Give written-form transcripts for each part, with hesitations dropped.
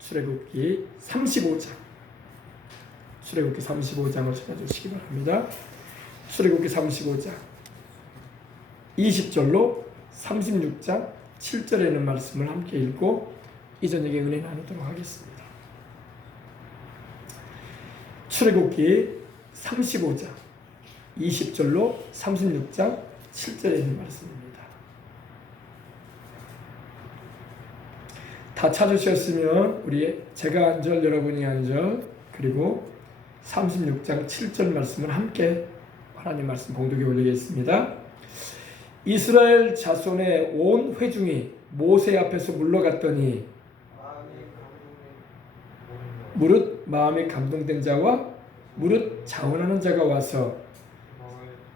출애굽기 35장. 출애굽기 35장을 찾아주시기 바랍니다. 출애굽기 35장 20절로 36장 7절에 있는 말씀을 함께 읽고 이 저녁에 은혜 나누도록 하겠습니다. 출애굽기 35장 20절로 36장 7절에 있는 말씀입니다. 다 찾으셨으면 우리 제가 한 절, 여러분이 한 절, 그리고 36장 7절 말씀을 함께 하나님 말씀 봉독에 올리겠습니다. 이스라엘 자손의 온 회중이 모세 앞에서 물러갔더니 무릇 마음이 감동된 자와 무릇 자원하는 자가 와서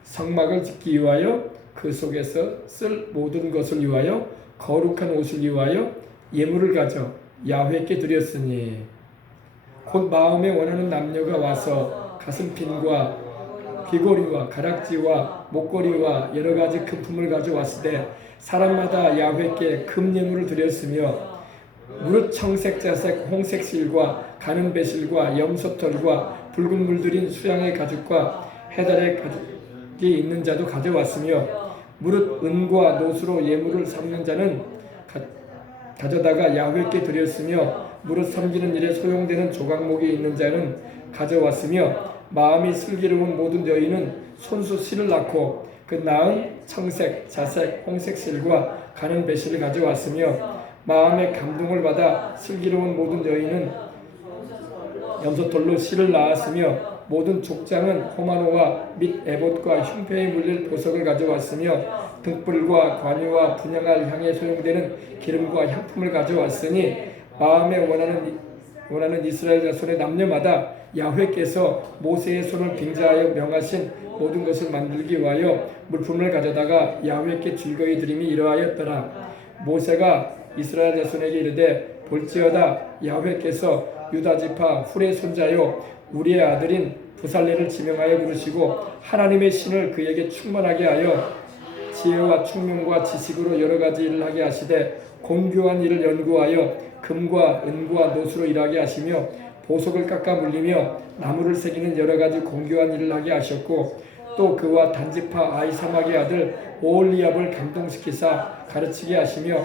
성막을 짓기 위하여 그 속에서 쓸 모든 것을 위하여 거룩한 옷을 위하여 예물을 가져 야훼께 드렸으니 곧 마음에 원하는 남녀가 와서 가슴핀과 귀고리와 가락지와 목걸이와 여러 가지 금품을 가져왔을 때 사람마다 야훼께 금예물을 드렸으며 무릇 청색, 자색, 홍색 실과 가는 배실과 염소털과 붉은 물들인 수양의 가죽과 해달의 가죽이 있는 자도 가져왔으며 무릇 은과 노수로 예물을 삼는 자는 가져다가 야훼께 드렸으며 무릇 섬기는 일에 소용되는 조각목이 있는 자는 가져왔으며 마음이 슬기로운 모든 여인은 손수 실을 낳고 그 낳은 청색, 자색, 홍색 실과 가는 배실을 가져왔으며 마음의 감동을 받아 슬기로운 모든 여인은 염소털로 실을 낳았으며 모든 족장은 호마노와 및 에봇과 흉패에 물릴 보석을 가져왔으며 등불과 관유와 분향할 향에 소용되는 기름과 향품을 가져왔으니 마음에 원하는 이스라엘 자손의 남녀마다 야훼께서 모세의 손을 빙자하여 명하신 모든 것을 만들기 위하여 물품을 가져다가 야훼께 즐거이 드림이 이러하였더라. 모세가 이스라엘 자손에게 이르되 볼지어다 야훼께서 유다 지파 훌의 손자요 우리의 아들인 부살레를 지명하여 부르시고 하나님의 신을 그에게 충만하게 하여 지혜와 총명과 지식으로 여러 가지 일을 하게 하시되 공교한 일을 연구하여 금과 은과 노수로 일하게 하시며 보석을 깎아 물리며 나무를 새기는 여러 가지 공교한 일을 하게 하셨고 또 그와 단지파 아이사막의 아들 오홀리압을 감동시키사 가르치게 하시며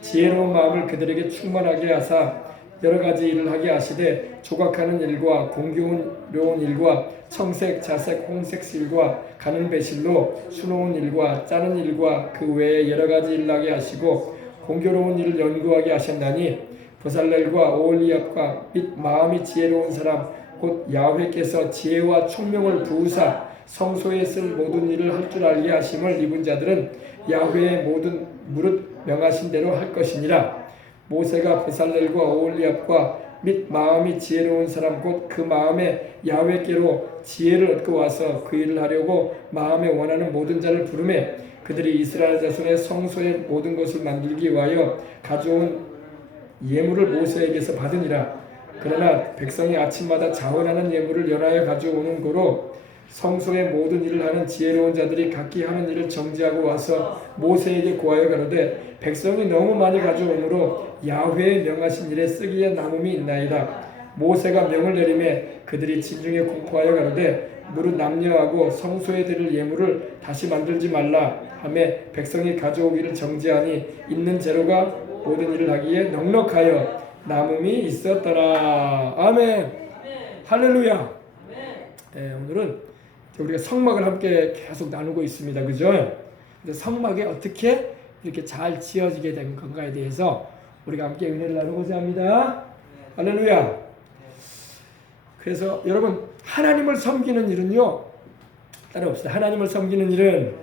지혜로운 마음을 그들에게 충만하게 하사 여러 가지 일을 하게 하시되 조각하는 일과 공교로운 일과 청색, 자색, 홍색 실과 가는 배실로 수놓은 일과 짜는 일과 그 외에 여러 가지 일을 하게 하시고 공교로운 일을 연구하게 하셨나니 부살렐과 오홀리압과 및 마음이 지혜로운 사람 곧 야훼께서 지혜와 총명을 부으사 성소에 쓸 모든 일을 할 줄 알게 하심을 입은 자들은 야훼의 모든 무릇 명하신 대로 할 것이니라. 모세가 부살렐과 오홀리압과 및 마음이 지혜로운 사람 곧 그 마음에 야훼께로 지혜를 얻고 와서 그 일을 하려고 마음에 원하는 모든 자를 부르매 그들이 이스라엘 자손의 성소의 모든 것을 만들기 위하여 가져온 예물을 모세에게서 받으니라. 그러나 백성이 아침마다 자원하는 예물을 연하여 가져오는 고로 성소의 모든 일을 하는 지혜로운 자들이 각기 하는 일을 정지하고 와서 모세에게 고하여 가로되 백성이 너무 많이 가져오므로 야훼의 명하신 일에 쓰기에 남음이 있나이다. 모세가 명을 내리매 그들이 진중에 공포하여 가로되 무릇 남녀하고 성소에 드릴 예물을 다시 만들지 말라 하매 백성이 가져오기를 정지하니 있는 재료가 모든 일을 하기에 넉넉하여 남음이 있었더라. 아멘. 할렐루야. 오늘은 우리가 성막을 함께 계속 나누고 있습니다. 그죠? 성막이 어떻게 이렇게 잘 지어지게 된 건가에 대해서 우리가 함께 은혜를 나누고자 합니다. 할렐루야. 그래서 여러분 하나님을 섬기는 일은요. 따라봅시다. 하나님을 섬기는 일은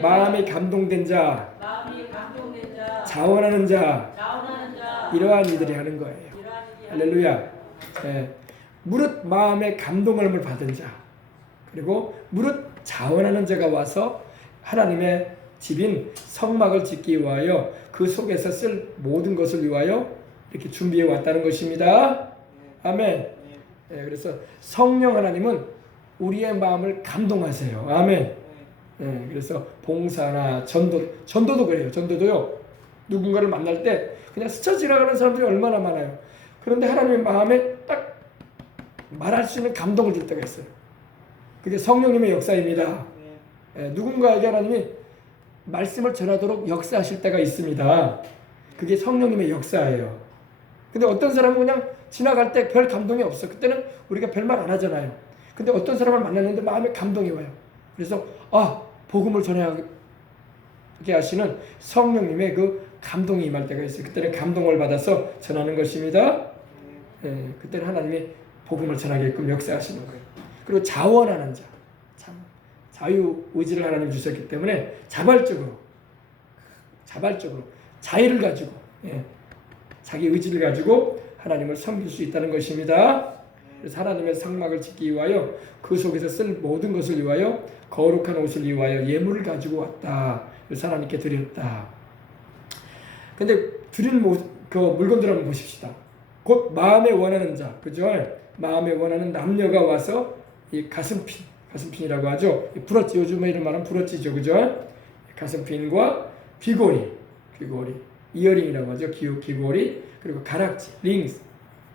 마음이 감동된 자, 자원하는 자, 이러한 이들이 하는 거예요. 할렐루야. 무릇 마음의 감동을 받은 자, 그리고 무릇 자원하는 자가 와서 하나님의 집인 성막을 짓기 위하여 그 속에서 쓸 모든 것을 위하여 이렇게 준비해 왔다는 것입니다. 아멘. 그래서 성령 하나님은 우리의 마음을 감동하세요. 아멘. 그래서 봉사나 전도도 그래요. 전도도요. 누군가를 만날 때 그냥 스쳐 지나가는 사람들이 얼마나 많아요. 그런데 하나님의 마음에 딱 말할 수 있는 감동을 줄 때가 있어요. 그게 성령님의 역사입니다. 누군가에게 하나님이 말씀을 전하도록 역사하실 때가 있습니다. 그게 성령님의 역사예요. 근데 어떤 사람은 그냥 지나갈 때 별 감동이 없어. 그때는 우리가 별 말 안 하잖아요. 근데 어떤 사람을 만났는데 마음에 감동이 와요. 그래서 복음을 전하게 하시는 성령님의 그 감동이 임할 때가 있어요. 그때는 감동을 받아서 전하는 것입니다. 그때는 하나님이 복음을 전하게끔 역사하시는 거예요. 그리고 자원하는 자, 자유 의지를 하나님 주셨기 때문에 자발적으로 자의를 가지고 자기 의지를 가지고 하나님을 섬길 수 있다는 것입니다. 그래서 하나님의 상막을 짓기 위하여 그 속에서 쓸 모든 것을 위하여 거룩한 옷을 위하여 예물을 가지고 왔다. 그래서 하나님께 드렸다. 근데 드린 그 물건들 한번 보십시다. 곧 마음에 원하는 자, 그죠? 마음에 원하는 남녀가 와서 이 가슴핀이라고 하죠. 브로치, 요즘에 이런 말은 브로치죠, 그죠? 가슴핀과 귀고리, 이어링이라고 하죠. 귀고리, 그리고 가락지, 링스,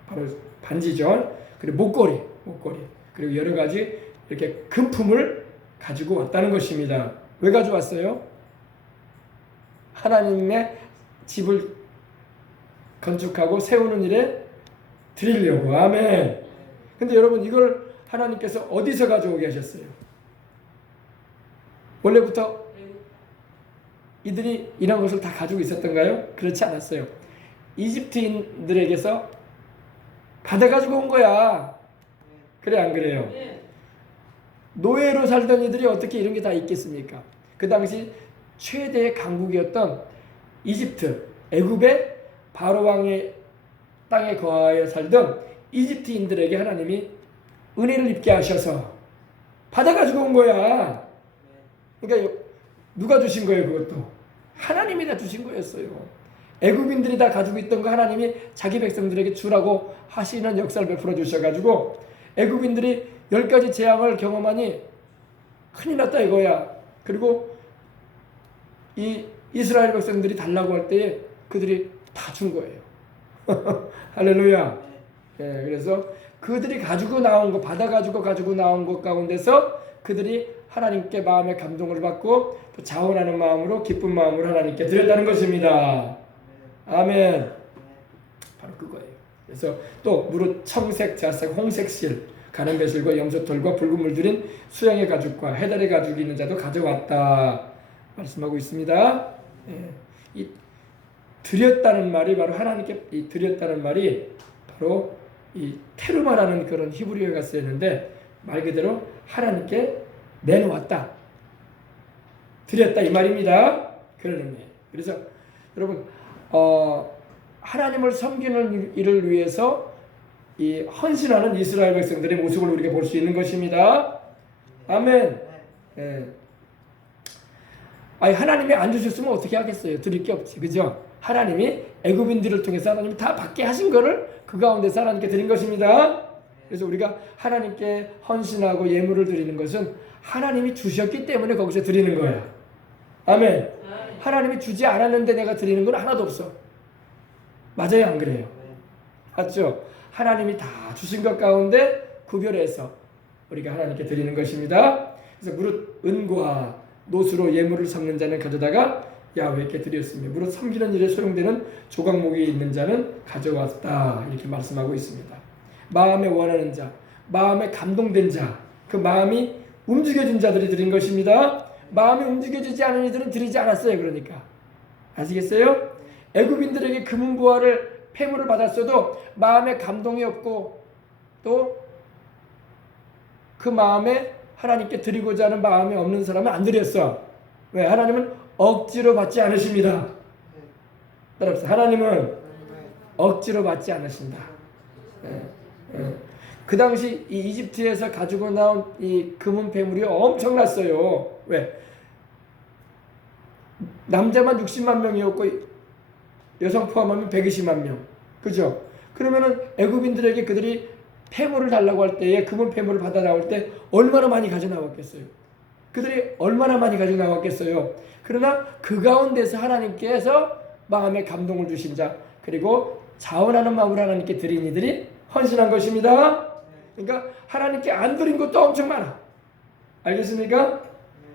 바로 반지죠. 그리고 목걸이, 그리고 여러 가지 이렇게 금품을 가지고 왔다는 것입니다. 왜 가져왔어요? 하나님의 집을 건축하고 세우는 일에 드리려고. 아멘. 근데 여러분, 이걸 하나님께서 어디서 가져오게 하셨어요? 원래부터 이들이 이런 것을 다 가지고 있었던가요? 그렇지 않았어요. 이집트인들에게서 받아가지고 온 거야. 그래, 안 그래요? 노예로 살던 이들이 어떻게 이런 게 다 있겠습니까? 그 당시 최대의 강국이었던 이집트, 애굽의 바로 왕의 땅에 거하여 살던 이집트인들에게 하나님이 은혜를 입게 하셔서 받아가지고 온 거야. 그러니까 누가 주신 거예요? 그것도 하나님이 다 주신 거였어요. 애굽인들이 다 가지고 있던 거 하나님이 자기 백성들에게 주라고 하시는 역사를 베풀어 주셔가지고 애굽인들이 10가지 재앙을 경험하니 큰일 났다 이거야. 그리고 이 이스라엘 백성들이 달라고 할 때에 그들이 다 준 거예요. 할렐루야. 그래서 그들이 가지고 나온 거, 가지고 나온 것 가운데서 그들이 하나님께 마음의 감동을 받고 또 자원하는 마음으로 기쁜 마음으로 하나님께 드렸다는 것입니다. 아멘. 바로 그거예요. 그래서 또 무릇 청색, 자색, 홍색 실, 가는 배실과 염소털과 붉은 물 들인 수양의 가죽과 해달의 가죽이 있는 자도 가져왔다 말씀하고 있습니다. 이 드렸다는 말이 바로 하나님께 이 드렸다는 말이 바로 이 테르마라는 그런 히브리어가 쓰였는데 말 그대로 하나님께 내놓았다, 드렸다 이 말입니다. 그런 의미예요. 그래서 여러분 하나님을 섬기는 일을 위해서 이 헌신하는 이스라엘 백성들의 모습을 우리가 볼 수 있는 것입니다. 아멘. 하나님이 안 주셨으면 어떻게 하겠어요? 드릴 게 없지, 그죠? 하나님이 애굽인들을 통해서 하나님이 다 받게 하신 거를 그 가운데서 하나님께 드린 것입니다. 그래서 우리가 하나님께 헌신하고 예물을 드리는 것은 하나님이 주셨기 때문에 거기서 드리는 거야. 아멘. 하나님이 주지 않았는데 내가 드리는 건 하나도 없어. 맞아요, 안 그래요? 맞죠? 하나님이 다 주신 것 가운데 구별해서 우리가 하나님께 드리는 것입니다. 그래서 무릇 은과 노수로 예물을 삼는 자는 가져다가 야훼께 드렸으며 무릇 섬기는 일에 소용되는 조각목이 있는 자는 가져왔다 이렇게 말씀하고 있습니다. 마음에 원하는 자, 마음에 감동된 자, 그 마음이 움직여진 자들이 드린 것입니다. 마음이 움직여지지 않은 이들은 드리지 않았어요. 그러니까 아시겠어요? 애굽인들에게 금은보화를 폐물을 받았어도 마음에 감동이 없고 또 그 마음에 하나님께 드리고자 하는 마음이 없는 사람은 안 드렸어. 왜? 하나님은 억지로 받지 않으십니다. 따라합시다. 하나님은 억지로 받지 않으신다. 그 당시 이 이집트에서 가지고 나온 이 금은 폐물이 엄청났어요. 왜? 남자만 60만 명이었고 여성 포함하면 120만 명. 그죠? 그러면은 애굽인들에게 그들이 폐물을 달라고 할 때에 금은 폐물을 받아 나올 때 얼마나 많이 가져 나왔겠어요? 그들이 얼마나 많이 가져 나왔겠어요? 그러나 그 가운데서 하나님께서 마음에 감동을 주신 자, 그리고 자원하는 마음으로 하나님께 드린 이들이 헌신한 것입니다. 그러니까 하나님께 안 드린 것도 엄청 많아. 알겠습니까?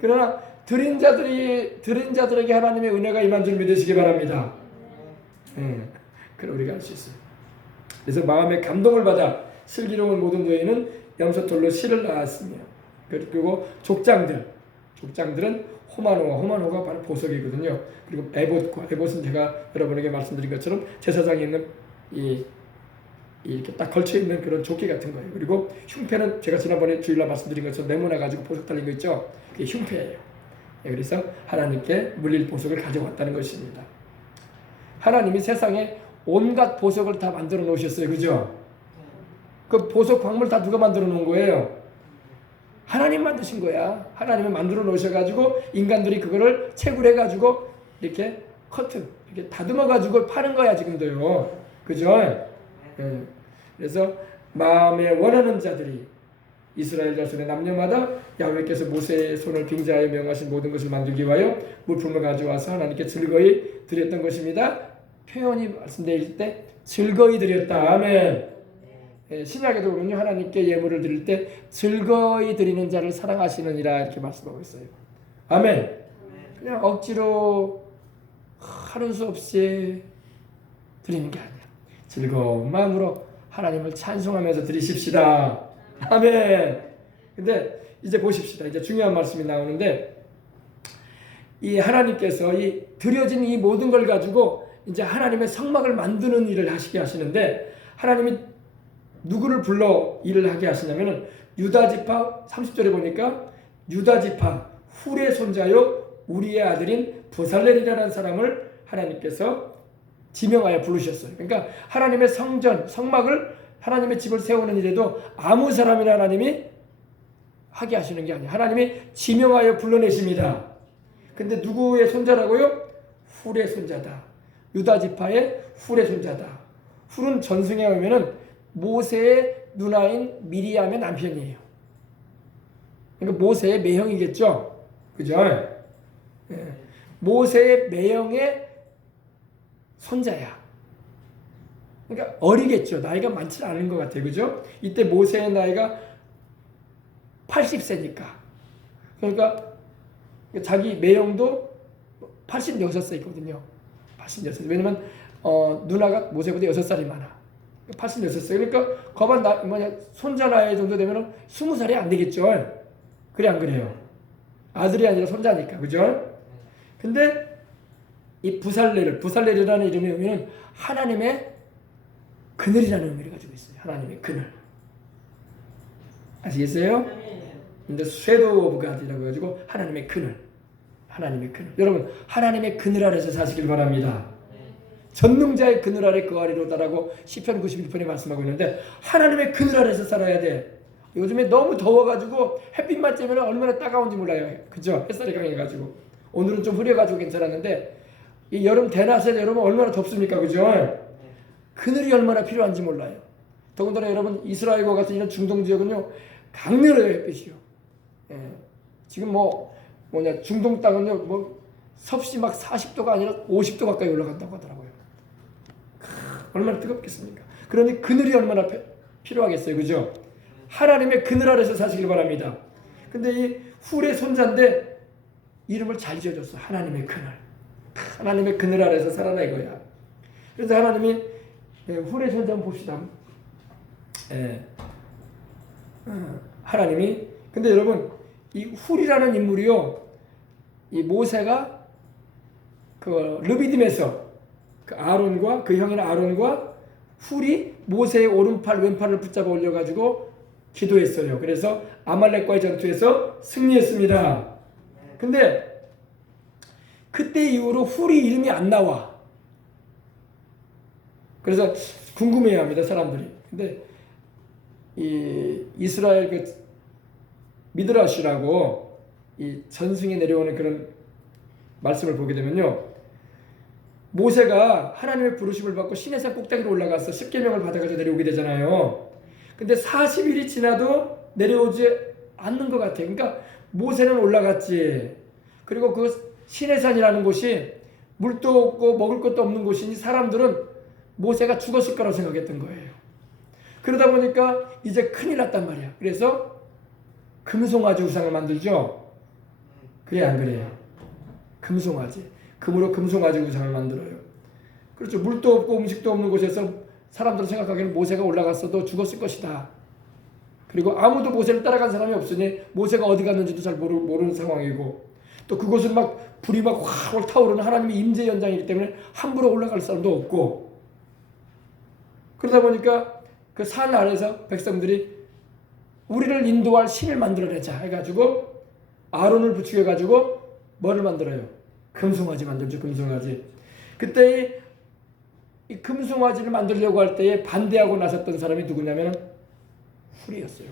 그러나 드린 자들에게 하나님의 은혜가 임한 줄 믿으시기 바랍니다. 그럼 우리가 할 수 있어요. 그래서 마음의 감동을 받아 슬기로운 모든 노예는 염소털로 실을 낳았으며, 그리고 족장들은 호마노가 바로 보석이거든요. 그리고 에봇은 제가 여러분에게 말씀드린 것처럼 제사장에 있는 이렇게 딱 걸쳐 있는 그런 조끼 같은 거예요. 그리고 흉패는 제가 지난번에 주일날 말씀드린 것처럼 네모나 가지고 보석 달린 거 있죠. 그게 흉패예요. 그래서 하나님께 물릴 보석을 가져왔다는 것입니다. 하나님이 세상에 온갖 보석을 다 만들어 놓으셨어요. 그죠? 그 보석 광물 다 누가 만들어 놓은 거예요? 하나님 만드신 거야. 하나님이 만들어 놓으셔가지고 인간들이 그거를 채굴해가지고 이렇게 이렇게 다듬어가지고 파는 거야 지금도요. 그죠? 그래서 마음에 원하는 자들이 이스라엘 자손의 남녀마다 야훼께서 모세의 손을 빙자하여 명하신 모든 것을 만들기 위하여 물품을 가져와서 하나님께 즐거이 드렸던 것입니다. 표현이 말씀드릴 때 즐거이 드렸다. 아멘. 신약에도 보면요, 하나님께 예물을 드릴 때 즐거이 드리는 자를 사랑하시느니라 이렇게 말씀하고 있어요. 아멘. 그냥 억지로 하는 수 없이 드리는 게 아니야. 즐거운 마음으로 하나님을 찬송하면서 드리십시다. 아멘. 근데 이제 보십시다. 이제 중요한 말씀이 나오는데, 이 하나님께서 이 드려진 이 모든 걸 가지고 이제 하나님의 성막을 만드는 일을 하시게 하시는데, 하나님이 누구를 불러 일을 하게 하시냐면은 유다지파 30절에 보니까 유다지파 훌의 손자요 우리의 아들인 부살렐이라는 사람을 하나님께서 지명하여 부르셨어요. 그러니까 하나님의 성막을 하나님의 집을 세우는 일에도 아무 사람이나 하나님이 하게 하시는 게 아니에요. 하나님이 지명하여 불러내십니다. 근데 누구의 손자라고요? 훌의 손자다. 유다지파의 훌의 손자다. 훌은 전승에 오면은 모세의 누나인 미리암의 남편이에요. 그러니까 모세의 매형이겠죠. 그죠? 모세의 매형의 손자야. 그러니까 어리겠죠. 나이가 많지 않은 것 같아요. 그죠? 이때 모세의 나이가 80세니까. 그러니까 자기 매형도 86세거든요. 86세. 왜냐면 누나가 모세보다 6살이 많아. 86세. 그러니까 거반 손자 나이 정도 되면 20살이 안 되겠죠. 그래 안 그래요? 아들이 아니라 손자니까. 그죠? 근데 이 부살렐이라는 이름의 의미는 하나님의 그늘이라는 의미를 가지고 있어요. 하나님의 그늘. 아시겠어요? 근데 섀도우 오브 갓이라고 해가지고 하나님의 그늘. 하나님의 그늘. 여러분, 하나님의 그늘 아래서 사시길 바랍니다. 전능자의 그늘 아래 거하리로다라고 시편 91편에 말씀하고 있는데, 하나님의 그늘 아래서 살아야 돼. 요즘에 너무 더워가지고 햇빛만 쬐면 얼마나 따가운지 몰라요. 그죠? 햇살이 강해가지고. 오늘은 좀 흐려가지고 괜찮았는데, 이 여름 대낮에 여러분 얼마나 덥습니까? 그죠? 그늘이 얼마나 필요한지 몰라요. 더군다나 여러분 이스라엘과 같은 이런 중동 지역은요 강렬해요. 햇빛이요. 지금 중동 땅은요 섭씨 막 40도가 아니라 50도 가까이 올라간다고 하더라고요. 얼마나 뜨겁겠습니까? 그러니 그늘이 얼마나 필요하겠어요. 그죠? 하나님의 그늘 아래서 사시길 바랍니다. 근데 이 훌의 손자인데 이름을 잘 지어줬어. 하나님의 그늘. 하나님의 그늘 아래서 살아라 이거야. 그래서 하나님이 훌의 손자 한번 봅시다. 하나님이 근데 여러분 이 훌이라는 인물이요, 이 모세가 그 르비딤에서 그 아론과 그 형인 아론과 훌이 모세의 오른팔 왼팔을 붙잡아 올려가지고 기도했어요. 그래서 아말렉과의 전투에서 승리했습니다. 근데 그때 이후로 훌이 이름이 안 나와. 그래서 궁금해합니다 사람들이. 근데 이 이스라엘 그 미드라시라고 이 전승에 내려오는 그런 말씀을 보게 되면요, 모세가 하나님의 부르심을 받고 시내산 꼭대기로 올라가서 십계명을 받아가지고 내려오게 되잖아요. 근데 40일이 지나도 내려오지 않는 것 같아요. 그러니까 모세는 올라갔지. 그리고 그 시내산이라는 곳이 물도 없고 먹을 것도 없는 곳이니 사람들은 모세가 죽었을 거라고 생각했던 거예요. 그러다 보니까 이제 큰일 났단 말이야. 그래서 금송아지 우상을 만들죠. 그래 안 그래요? 금송아지. 금으로 금송아지 우상을 만들어요. 그렇죠. 물도 없고 음식도 없는 곳에서 사람들은 생각하기에는 모세가 올라갔어도 죽었을 것이다. 그리고 아무도 모세를 따라간 사람이 없으니 모세가 어디 갔는지도 잘 모르는 상황이고, 또 그곳은 막 불이 막 확 타오르는 하나님의 임재 현장이기 때문에 함부로 올라갈 사람도 없고, 그러다 보니까 그 산 아래서 백성들이 우리를 인도할 신을 만들어내자 해가지고 아론을 부추겨가지고 뭐를 만들어요? 금송아지 만들죠. 금송아지. 그때 이 금송아지를 만들려고 할 때에 반대하고 나섰던 사람이 누구냐면 훌이었어요.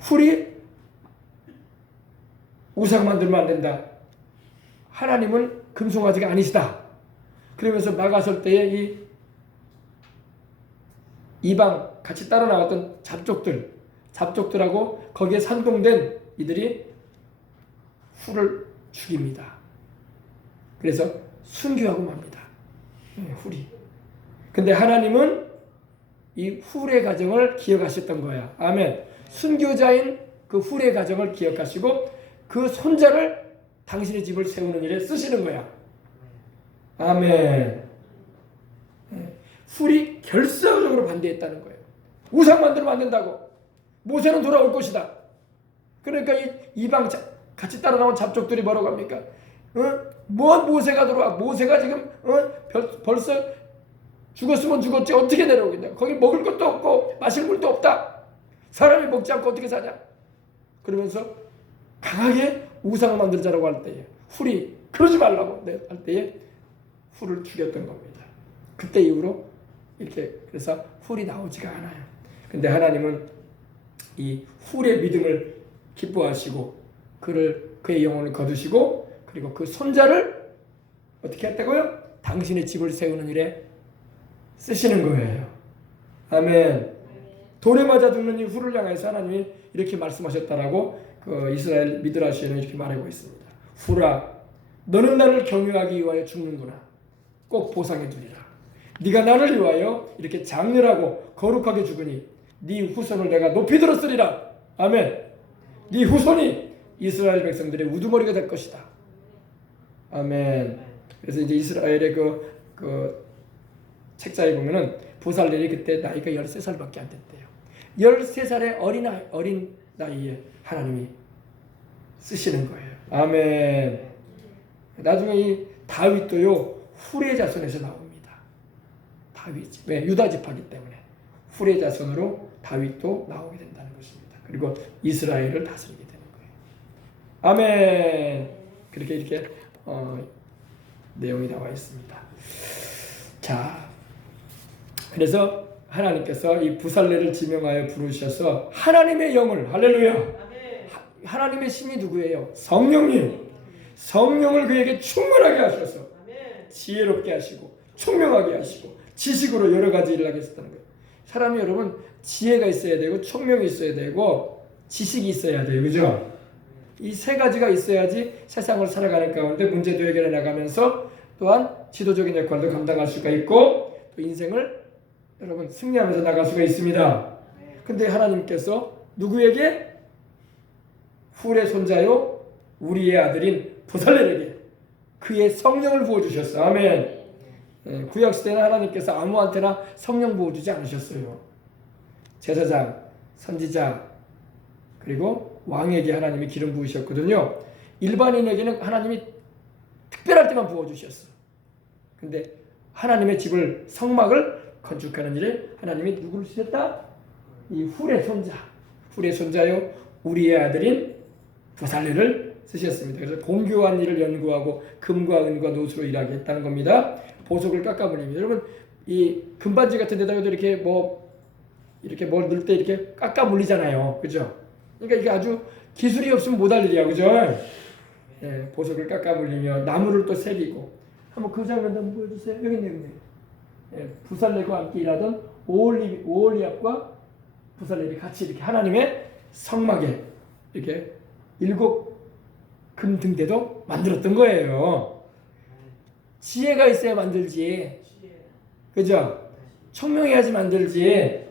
훌이 우상 만들면 안 된다. 하나님은 금송아지가 아니시다. 그러면서 막아설 때에 이방 같이 따라 나왔던 잡족들하고 거기에 상동된 이들이 훌을 죽입니다. 그래서 순교하고 맙니다. 훌이. 근데 하나님은 이 훌의 가정을 기억하셨던 거야. 아멘. 순교자인 그 훌의 가정을 기억하시고 그 손자를 당신의 집을 세우는 일에 쓰시는 거야. 아멘. 훌이 결사적으로 반대했다는 거예요. 우상 만들면 안 된다고. 모세는 돌아올 것이다. 그러니까 이 이방 같이 따라 나온 잡족들이 뭐라고 합니까? 뭔 모세가 들어와? 모세가 지금 벌써 죽었으면 죽었지 어떻게 내려오겠냐? 거기 먹을 것도 없고 마실 물도 없다. 사람이 먹지 않고 어떻게 사냐? 그러면서 강하게 우상을 만들자라고 할 때에 훌이 그러지 말라고 할 때에 훌을 죽였던 겁니다. 그때 이후로 이렇게 그래서 훌이 나오지가 않아요. 근데 하나님은 이 훌의 믿음을 기뻐하시고 그의 영혼을 거두시고 그리고 그 손자를 어떻게 했다고요? 당신의 집을 세우는 일에 쓰시는 거예요. 아멘. 돌에 맞아 죽는 이 훌을 향해서 하나님이 이렇게 말씀하셨다라고 그 이스라엘 미드라시에는 이렇게 말하고 있습니다. 훌아, 너는 나를 경유하기 위하여 죽는구나. 꼭 보상해 주리라. 네가 나를 위하여 이렇게 장렬하고 거룩하게 죽으니 네 후손을 내가 높이 들었으리라. 아멘. 네 후손이 이스라엘 백성들의 우두머리가 될 것이다. 아멘. 그래서 이제 이스라엘의 그 책자에 보면은 부살렐이 그때 나이가 13살밖에 안 됐대요. 13살의 어린 나이에 하나님이 쓰시는 거예요. 아멘. 나중에 이 다윗도요 훌의 자손에서 나옵니다. 다윗. 왜? 유다 지파기 때문에 훌의 자손으로 다윗도 나오게 된다는 것입니다. 그리고 이스라엘을 다스리게 되는 거예요. 아멘. 그렇게 이렇게 내용이 나와 있습니다. 자, 그래서 하나님께서 이 부살렐을 지명하여 부르셔서 하나님의 영을 할렐루야. 하나님의 신이 누구예요? 성령님. 성령을 그에게 충만하게 하셔서 지혜롭게 하시고 총명하게 하시고 지식으로 여러 가지 일을 하게 했다는 거예요. 사람이 여러분 지혜가 있어야 되고 총명이 있어야 되고 지식이 있어야 돼요. 그죠? 이 세 가지가 있어야지 세상을 살아가는 가운데 문제도 해결해 나가면서 또한 지도적인 역할도 감당할 수가 있고 또 인생을 여러분 승리하면서 나갈 수가 있습니다. 근데 하나님께서 누구에게? 훌의 손자요 우리의 아들인 부살렐에게 그의 성령을 부어주셨어. 아멘. 구약시대는 하나님께서 아무한테나 성령 부어주지 않으셨어요. 제사장, 선지자 그리고 왕에게 하나님이 기름 부으셨거든요. 일반인에게는 하나님이 특별할 때만 부어주셨어. 근데 하나님의 집을 성막을 건축하는 일에 하나님이 누구를 쓰셨다? 이 훌의 손자요 우리의 아들인 부살렐을 쓰셨습니다. 그래서 공교한 일을 연구하고 금과 은과 노수로 일하게 했다는 겁니다. 보석을 깎아물립니다. 여러분 이 금반지 같은 데다가도 이렇게 뭘 넣을 때 이렇게 깎아물리잖아요. 그죠? 그러니까 이게 아주 기술이 없으면 못할 일이야. 그죠? 네, 보석을 깎아물리며 나무를 또 새기고 한번 그 장면 한번 보여주세요. 여기 있네요. 네, 부살렐과 함께 일하던 오홀리압과 부살렐이 같이 이렇게 하나님의 성막에 이렇게 7 금 등대도 만들었던 거예요. 지혜가 있어야 만들지. 그죠? 총명해야지 만들지.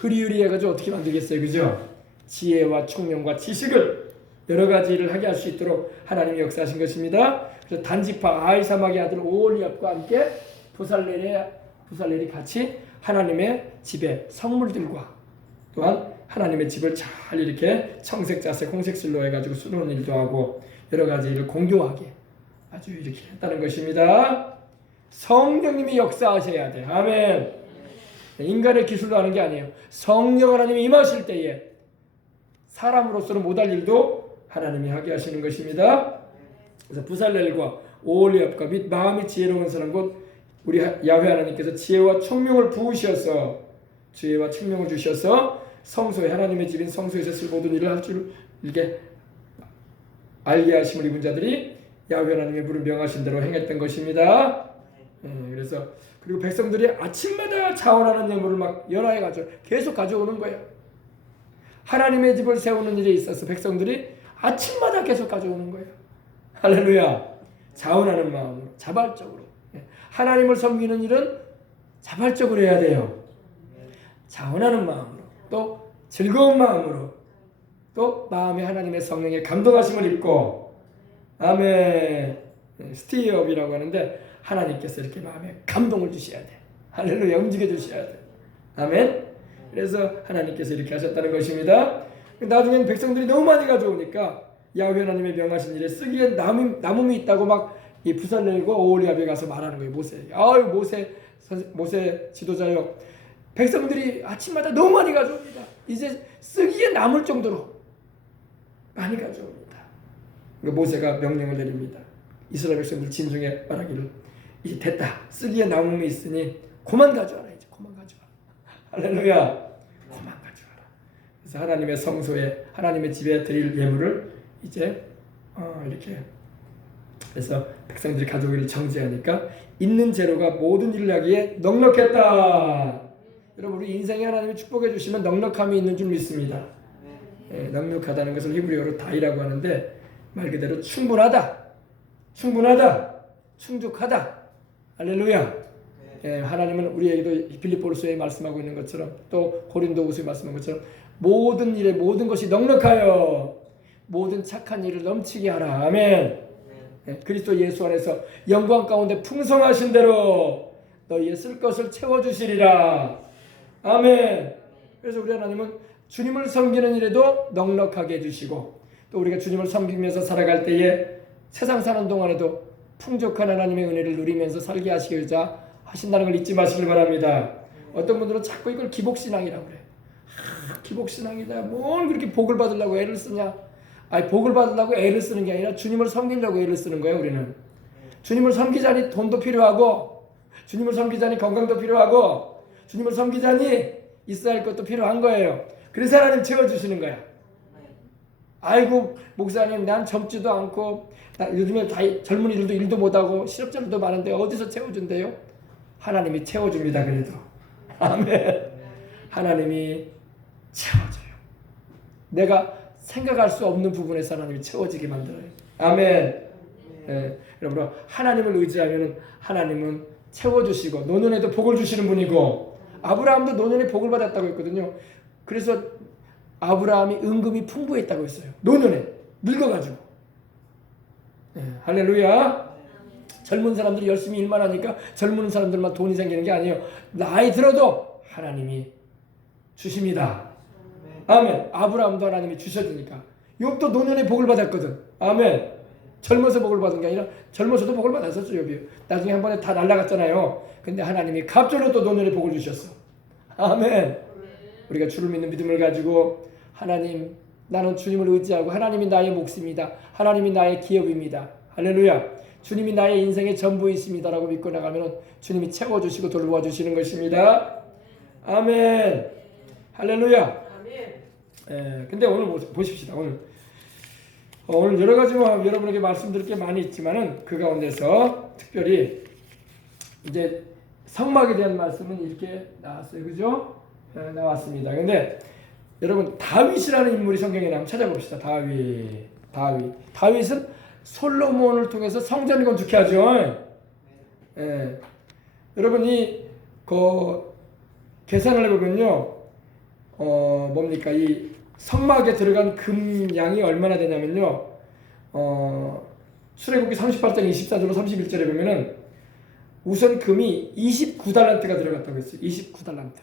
흐리흐리 해가지고 어떻게 만들겠어요? 그죠? 지혜와 총명과 지식을 여러 가지 일을 하게 할 수 있도록 하나님이 역사하신 것입니다. 그래서 단지파 아히사막의 아들 오홀리압과 함께 부살렐이 같이 하나님의 집에 성물들과 또한 하나님의 집을 잘 이렇게 청색자색 홍색실로 해가지고 수놓는 일도 하고 여러 가지 일을 공교하게 아주 이렇게 했다는 것입니다. 성령님이 역사하셔야 돼. 아멘. 인간의 기술로 하는 게 아니에요. 성령 하나님이 임하실 때에 사람으로서는 못할 일도 하나님이 하게 하시는 것입니다. 그래서 부살렐과 오홀리압과 및 마음이 지혜로운 사람 곧 우리 야훼 하나님께서 지혜와 총명을 부으셔서 지혜와 총명을 주셔서 성소에 하나님의 집인 성소에서 쓸 모든 일을 할 줄 이렇게 알게 하심을 입은 자들이 야훼 하나님의 부를 명하신 대로 행했던 것입니다. 그래서 그리고 백성들이 아침마다 자원하는 예물을 막 연화해 가지고 계속 가져오는 거예요. 하나님의 집을 세우는 일에 있어서 백성들이 아침마다 계속 가져오는 거예요. 할렐루야. 자원하는 마음으로 자발적으로 하나님을 섬기는 일은 자발적으로 해야 돼요. 자원하는 마음으로 또 즐거운 마음으로 또 마음에 하나님의 성령의 감동하심을 입고 아멘. 스티어업이라고 하는데 하나님께서 이렇게 마음에 감동을 주셔야 돼. 할렐루야. 움직여 주셔야 돼. 아멘. 그래서 하나님께서 이렇게 하셨다는 것입니다. 나중엔 백성들이 너무 많이 가져오니까 야훼 하나님의 명하신 일에 쓰기엔 남음이 있다고 막 이 부살렐과 오홀리압에 가서 말하는 거예요. 모세에게. 아유 모세 지도자요. 백성들이 아침마다 너무 많이 가져옵니다. 이제 쓰기에 남을 정도로 많이 가져옵니다. 그러니까 모세가 명령을 내립니다. 이스라엘 백성들 진중에 말하기를 이제 됐다. 쓰기에 남음이 있으니 그만 가져와라. 이제 그만 가져와라. 할렐루야. 그만 가져와라. 그래서 하나님의 성소에 하나님의 집에 드릴 예물을 이제 이렇게 그래서 백성들이 가져오기를 정지하니까 있는 재료가 모든 일을 하기에 넉넉했다. 여러분 우리 인생에 하나님이 축복해 주시면 넉넉함이 있는 줄 믿습니다. 넉넉하다는 것을 히브리어로 다이라고 하는데 말 그대로 충분하다, 충족하다. 할렐루야. 하나님은 우리에게도 빌립보서에 말씀하고 있는 것처럼 또 고린도후서에 말씀한 것처럼 모든 일에 모든 것이 넉넉하여 모든 착한 일을 넘치게 하라. 아멘. 그리스도 예수 안에서 영광 가운데 풍성하신 대로 너희의 쓸 것을 채워주시리라. 아멘. 그래서 우리 하나님은 주님을 섬기는 일에도 넉넉하게 해주시고 또 우리가 주님을 섬기면서 살아갈 때에 세상 사는 동안에도 풍족한 하나님의 은혜를 누리면서 살게 하시고자 하신다는 걸 잊지 마시길 바랍니다. 어떤 분들은 자꾸 이걸 기복신앙이라고 그래. 기복신앙이다. 뭘 그렇게 복을 받으려고 애를 쓰냐. 아니 복을 받으려고 애를 쓰는 게 아니라 주님을 섬기려고 애를 쓰는 거예요. 우리는 주님을 섬기자니 돈도 필요하고 주님을 섬기자니 건강도 필요하고 주님을 섬기자니 있어야 할 것도 필요한 거예요. 그래서 하나님 채워주시는 거야. 아이고 목사님 난 젊지도 않고 요즘에 다 젊은이들도 일도 못하고 실업자들도 많은데 어디서 채워준대요? 하나님이 채워줍니다. 그래도 아멘. 하나님이 채워줘요. 내가 생각할 수 없는 부분에서 하나님이 채워지게 만들어요. 아멘. 여러분 하나님을 의지하면 하나님은 채워주시고 노년에도 복을 주시는 분이고 아브라함도 노년에 복을 받았다고 했거든요. 그래서 아브라함이 은금이 풍부했다고 했어요. 노년에 늙어가지고. 할렐루야. 젊은 사람들이 열심히 일만 하니까 젊은 사람들만 돈이 생기는 게 아니에요. 나이 들어도 하나님이 주십니다. 아멘. 아브라함도 하나님이 주셔주니까. 욥도 노년에 복을 받았거든. 아멘. 젊어서 복을 받은 게 아니라 젊어서도 복을 받았었죠. 욥이. 나중에 한 번에 다 날아갔잖아요. 근데 하나님이 갑절로 또 노년에 복을 주셨어. 아멘. 우리가 주를 믿는 믿음을 가지고 하나님 나는 주님을 의지하고 하나님이 나의 몫입니다. 하나님이 나의 기업입니다. 할렐루야. 주님이 나의 인생의 전부이십니다라고 믿고 나가면 주님이 채워주시고 돌보아주시는 것입니다. 아멘. 할렐루야. 근데 오늘 보십시다. 오늘 여러 가지 여러분에게 말씀드릴 게 많이 있지만은 그 가운데서 특별히 이제 성막에 대한 말씀은 이렇게 나왔어요. 그죠? 나왔습니다. 근데 여러분 다윗이라는 인물이 성경에 나오면 찾아봅시다. 다윗. 다윗은 솔로몬을 통해서 성전을 건축해 하죠. 예. 여러분이 그 계산을 해보면요, 뭡니까? 이 성막에 들어간 금 양이 얼마나 되냐면요, 출애굽기 38장 24절로 31절에 보면은 우선 금이 29달란트가 들어갔다고 했어요. 29달란트.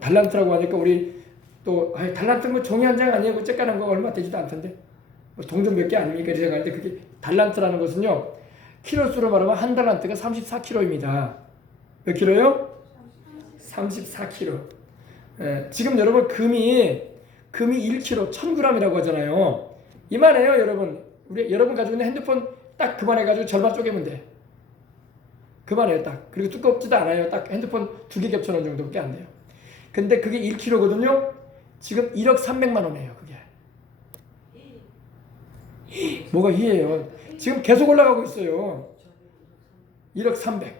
달란트라고 하니까 우리 또 달란트는 뭐 종이 한 장 아니에요. 쬐깐한 거 얼마 되지도 않던데. 동전 몇 개 아닙니까? 이렇게 생각하는데 그게 달란트라는 것은요, 키로수로 말하면 한 달란트가 34kg입니다. 몇 킬로요? 34kg. 예, 지금 여러분 금이 1kg 1000g이라고 하잖아요. 이만해요, 여러분. 여러분 가지고 있는 핸드폰 딱 그만해가지고 절반 쪼개면 돼. 그만해요, 딱. 그리고 두껍지도 않아요. 딱 핸드폰 2개 겹쳐놓은 정도밖에 안 돼요. 근데 그게 1kg거든요. 지금 1억 300만 원이에요, 그게. 뭐가 희해요. 지금 계속 올라가고 있어요. 1억 300.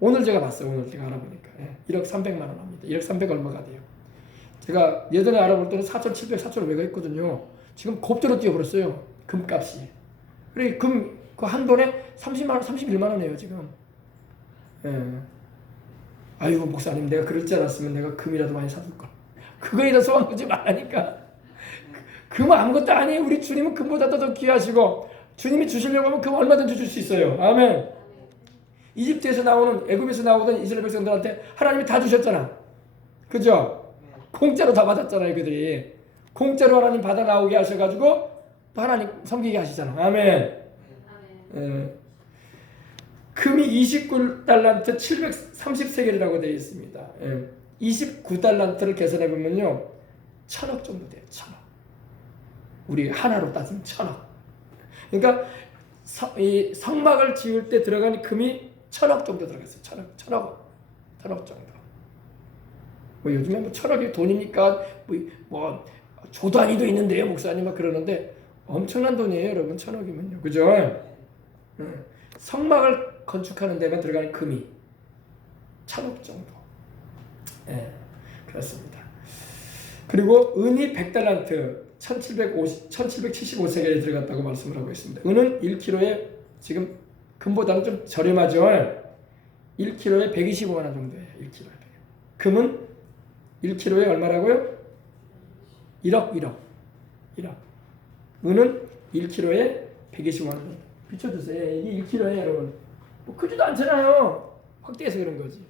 오늘 제가 봤어요. 오늘 제가 알아보니까. 1억 300만 원 합니다. 1억 300 얼마가 돼요. 제가 예전에 알아볼 때는 4,700, 4,500가 했거든요. 지금 곱대로 뛰어버렸어요. 금값이. 그래, 그 한 돈에 30만 원, 31만 원이에요, 지금. 예. 아이고, 목사님, 내가 그럴 줄 알았으면 내가 금이라도 많이 사둘걸. 그거에 더 소원 하지 말라니까. 금 아무것도 아니에요. 우리 주님은 금보다 더 귀하시고, 주님이 주시려고 하면 금 얼마든지 줄 수 있어요. 아멘. 이집트에서 나오는, 애굽에서 나오던 이스라엘 백성들한테 하나님이 다 주셨잖아. 그죠? 공짜로 다 받았잖아요, 그들이. 공짜로 하나님 받아 나오게 하셔가지고 또 하나님 섬기게 하시잖아. 아멘. 금이 29달란트 730세겔이라고 되어 있습니다. 29달란트를 계산해 보면요, 1000억 정도 돼요. 1000억. 우리 하나로 따지면 1000억. 그러니까 이 성막을 지을 때 들어간 금이 1000억 정도 들어갔어요. 1000억 정도. 뭐 요즘에 뭐 1000억이 돈이니까 뭐 조 단위도 있는데요, 목사님 막 그러는데 엄청난 돈이에요, 여러분. 1000억이면요, 그죠? 성막을 건축하는 데만 들어가는 금이 1000억 정도. 그렇습니다. 그리고 은이 100달란트 1775세겔에 들어갔다고 말씀을 하고 있습니다. 은은 1kg에 지금 금보다는 좀 저렴하죠. 1kg에 125만 원 정도예요. 1kg에. 금은 1kg에 얼마라고요? 1억. 은은 1kg에 125만 원. 비춰주세요. 이게 1kg에 여러분. 뭐 크지도 않잖아요. 확대해서 그런 거지.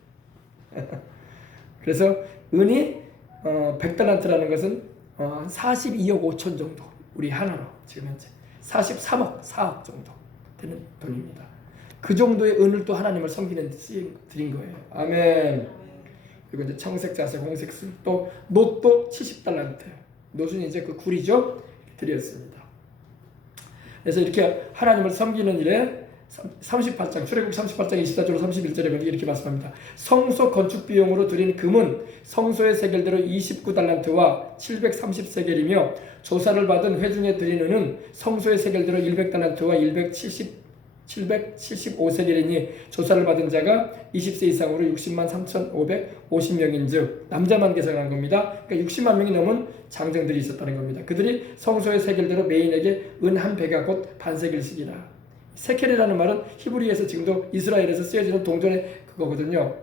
그래서 은이 100달란트라는 것은 42억 5천 정도. 우리 하나로 지금 현재 43억 4억 정도 되는 돈입니다. 그 정도의 은을 또 하나님을 섬기는 데 드린 거예요. 아멘. 그리고 이제 청색, 자색, 홍색 술, 또 놋도 70달란트. 놋은 이제 그 굴이죠. 드렸습니다. 그래서 이렇게 하나님을 섬기는 일에 38장, 출애굽기 38장 24절로 31절에 이렇게 말씀합니다. 성소 건축 비용으로 드린 금은 성소의 세겔대로 29달란트와 730세겔이며 조사를 받은 회중에 드린 은은 성소의 세겔대로 100달란트와 775세겔이니 조사를 받은 자가 20세 이상으로 60만 3,550명인즉 남자만 계산한 겁니다. 그러니까 60만 명이 넘은 장정들이 있었다는 겁니다. 그들이 성소의 세겔대로 메인에게 은 한 배가 곧 반세겔씩이라. 세켈이라는 말은 히브리에서 지금도 이스라엘에서 쓰여지는 동전의 그거거든요.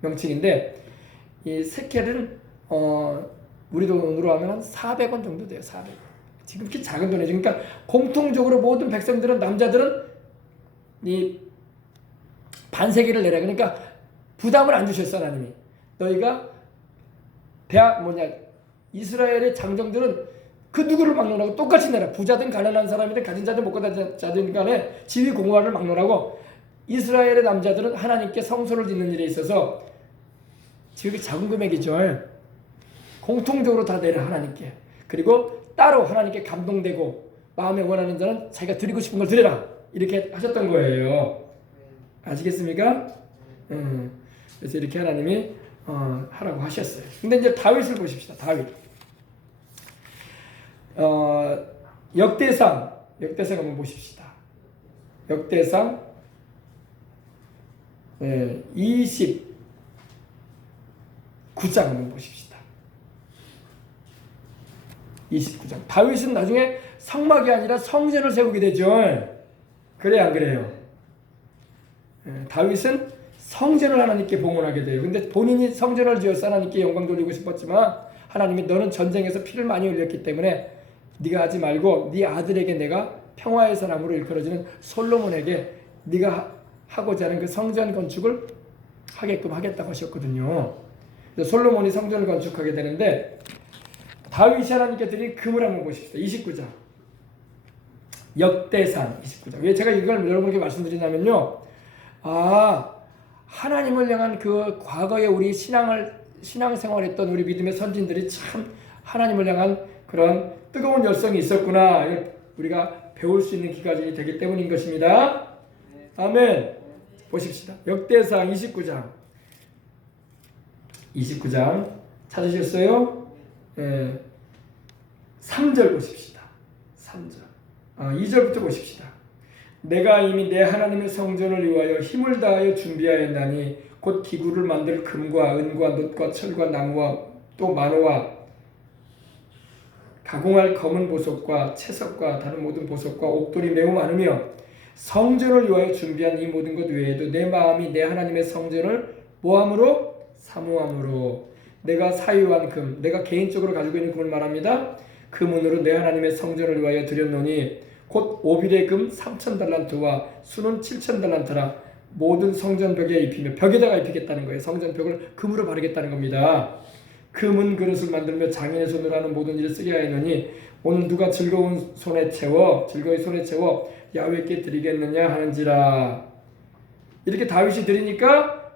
명칭인데 이 세켈은 우리 돈으로 하면 한 400원 정도 돼요. 400원. 지금 이렇게 작은 돈이죠. 그러니까 공통적으로 모든 백성들은, 남자들은 이 반세겔을 내라. 그러니까 부담을 안 주셨어, 하나님이. 너희가 이스라엘의 장정들은 그 누구를 막론하고 똑같이 내라. 부자든 가난한 사람이든 가진 자든 못 가진 자든 간에 지위 공화를 막론하고 이스라엘의 남자들은 하나님께 성소를 짓는 일에 있어서 지금 작은 금액이죠. 공통적으로 다 내라, 하나님께. 그리고 따로 하나님께 감동되고 마음에 원하는 자는 자기가 드리고 싶은 걸 드려라. 이렇게 하셨던 거예요. 아시겠습니까? 그래서 이렇게 하나님이 하라고 하셨어요. 근데 이제 다윗을 보십시다. 다윗. 역대상 한번 보십시다. 역대상 29장 한번 보십시다. 29장. 다윗은 나중에 성막이 아니라 성전을 세우게 되죠. 그래 안 그래요? 다윗은 성전을 하나님께 봉헌하게 돼요. 근데 본인이 성전을 지어서 하나님께 영광 돌리고 싶었지만 하나님이 너는 전쟁에서 피를 많이 흘렸기 때문에 네가 하지 말고 네 아들에게 내가 평화의 사람으로 일컬어지는 솔로몬에게 네가 하고자 하는 그 성전 건축을 하게끔 하겠다고 하셨거든요. 그래서 솔로몬이 성전을 건축하게 되는데 다윗이 하나님께 드린 금을 한번 보십시다. 29장 역대상 29장. 왜 제가 이걸 여러분에게 말씀드리냐면요, 하나님을 향한 그 과거에 우리 신앙생활했던 우리 믿음의 선진들이 참 하나님을 향한 그런 뜨거운 열성이 있었구나, 우리가 배울 수 있는 기간이 되기 때문인 것입니다. 아멘. 보십시다. 역대상 29장 찾으셨어요? 3절 보십시다. 3절. 2절부터 보십시다. 내가 이미 내 하나님의 성전을 위하여 힘을 다하여 준비하였나니 곧 기구를 만들 금과 은과 놋과 철과 나무와 또 만호와 가공할 검은 보석과 채석과 다른 모든 보석과 옥돌이 매우 많으며 성전을 위하여 준비한 이 모든 것 외에도 내 마음이 내 하나님의 성전을 뭐함으로? 사모함으로 내가 사유한 금, 내가 개인적으로 가지고 있는 금을 말합니다. 그 문으로 내 하나님의 성전을 위하여 드렸노니 곧 오빌의 금 3,000달란트와 수는 7,000달란트라 모든 성전벽에 입히며 벽에다가 입히겠다는 거예요. 성전벽을 금으로 바르겠다는 겁니다. 금은 그릇을 만들며 장인의 손으로 하는 모든 일을 쓰게 하였노니 오늘 누가 즐거이 손에 채워 야훼께 드리겠느냐 하는지라. 이렇게 다윗이 드리니까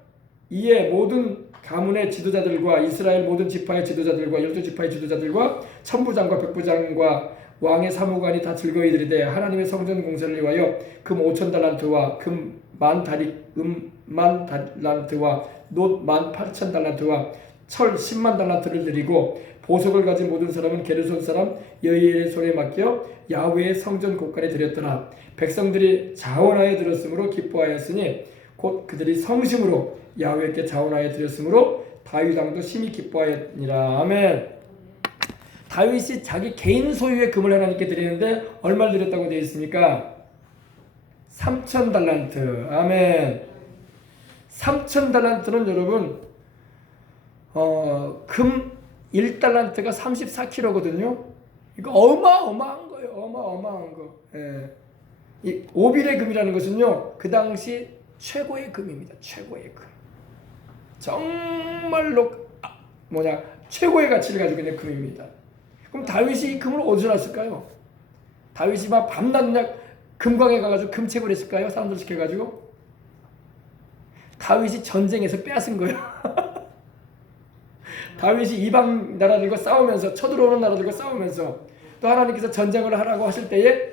이에 모든 가문의 지도자들과 이스라엘 모든 지파의 지도자들과 12지파의 지도자들과 천부장과 백부장과 왕의 사무관이 다 즐거이 드리되 하나님의 성전 공사를 위하여 금 5,000달란트와 금 10,000달란트와 놋 18,000달란트와 철 100,000달란트를 드리고 보석을 가진 모든 사람은 게르손 사람 여이엘의 손에 맡겨 야훼의 성전 곳간에 드렸더라. 백성들이 자원하여 드렸으므로 기뻐하였으니 곧 그들이 성심으로 야훼께 자원하여 드렸으므로 다윗 왕도 심히 기뻐하였니라. 아멘. 다윗이 자기 개인 소유의 금을 하나님께 드리는데 얼마를 드렸다고 되어 있습니까? 3,000달란트. 아멘. 3,000달란트는 여러분 금 1달란트가 34kg거든요. 이거 어마어마한 거예요. 어마어마한 거. 이 오빌의 금이라는 것은요, 그 당시 최고의 금입니다. 최고의 금. 정말로 최고의 가치를 가지고 있는 금입니다. 그럼 다윗이 이 금을 어디서 났을까요? 다윗이 막 밤낮 그냥 금광에 가가지고 금채굴 했을까요? 사람들 시켜가지고? 다윗이 전쟁에서 빼앗은 거예요. 다윗이 이방 나라들과 싸우면서, 쳐들어오는 나라들과 싸우면서 또 하나님께서 전쟁을 하라고 하실 때에